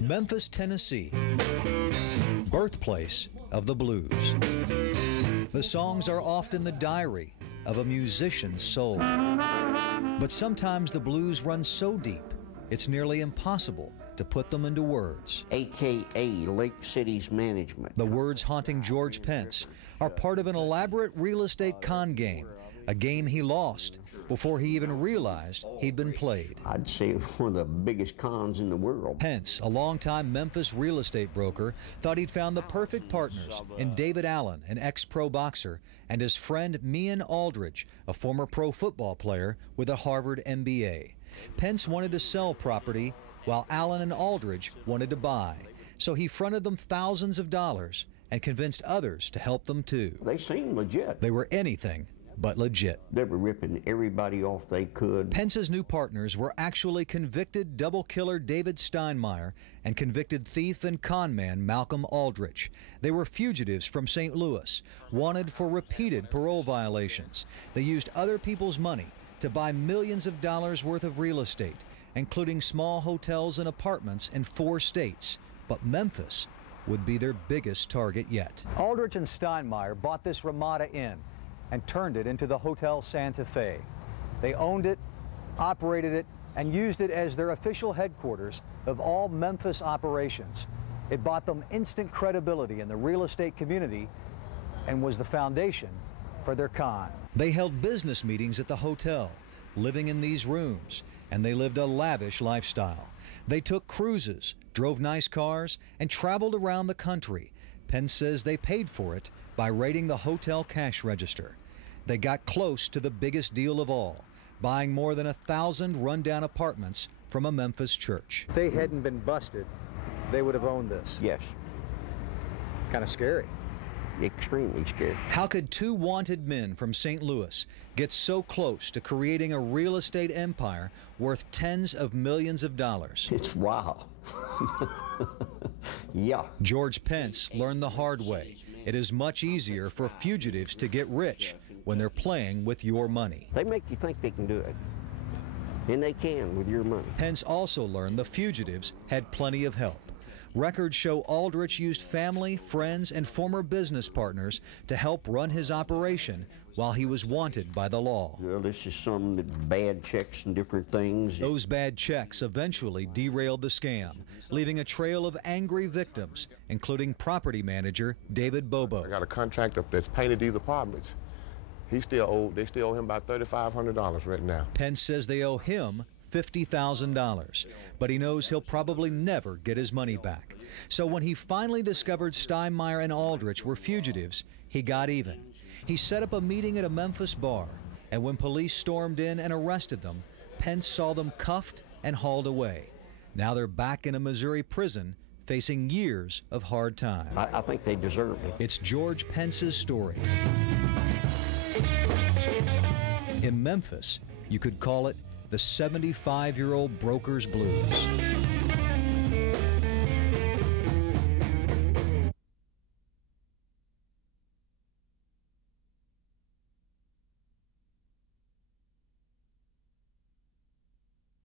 Memphis, Tennessee, birthplace of the blues. The songs are often the diary of a musician's soul. But sometimes the blues run so deep, it's nearly impossible to put them into words. AKA Lake City's management. The words haunting George Pence are part of an elaborate real estate con game, a game he lost before he even realized he'd been played. I'd say one of the biggest cons in the world. Pence, a longtime Memphis real estate broker, thought he'd found the perfect partners in David Allen, an ex-pro boxer, and his friend Mian Aldridge, a former pro football player with a Harvard MBA. Pence wanted to sell property while Allen and Aldridge wanted to buy. So he fronted them thousands of dollars and convinced others to help them too. They seemed legit. They were anything but legit. They were ripping everybody off they could. Pence's new partners were actually convicted double killer David Steinmeier and convicted thief and con man Malcolm Aldrich. They were fugitives from St. Louis, wanted for repeated parole violations. They used other people's money to buy millions of dollars worth of real estate, including small hotels and apartments in 4 states. But Memphis would be their biggest target yet. Aldrich and Steinmeier bought this Ramada Inn and turned it into the Hotel Santa Fe. They owned it, operated it, and used it as their official headquarters of all Memphis operations. It bought them instant credibility in the real estate community and was the foundation for their con. They held business meetings at the hotel, living in these rooms, and they lived a lavish lifestyle. They took cruises, drove nice cars, and traveled around the country. Pence says they paid for it by raiding the hotel cash register. They got close to the biggest deal of all, buying more than 1,000 rundown apartments from a Memphis church. If they hadn't been busted, they would have owned this. Yes. Kind of scary. Extremely scary. How could 2 wanted men from St. Louis get so close to creating a real estate empire worth tens of millions of dollars? It's wow. Yeah. George Pence learned the hard way. It is much easier for fugitives to get rich when they're playing with your money. They make you think they can do it, and they can with your money. Pence also learned the fugitives had plenty of help. Records show Aldrich used family, friends, and former business partners to help run his operation while he was wanted by the law. Well, this is some bad checks and different things. Those bad checks eventually derailed the scam, leaving a trail of angry victims, including property manager David Bobo. I got a contractor that's painted these apartments. They still owe him about $3,500 right now. Pence says they owe him $50,000, but he knows he'll probably never get his money back. So when he finally discovered Steinmeier and Aldrich were fugitives, he got even. He set up a meeting at a Memphis bar, and when police stormed in and arrested them, Pence saw them cuffed and hauled away. Now they're back in a Missouri prison facing years of hard time. I think they deserve it. It's George Pence's story. In Memphis, you could call it the 75-year-old broker's blues.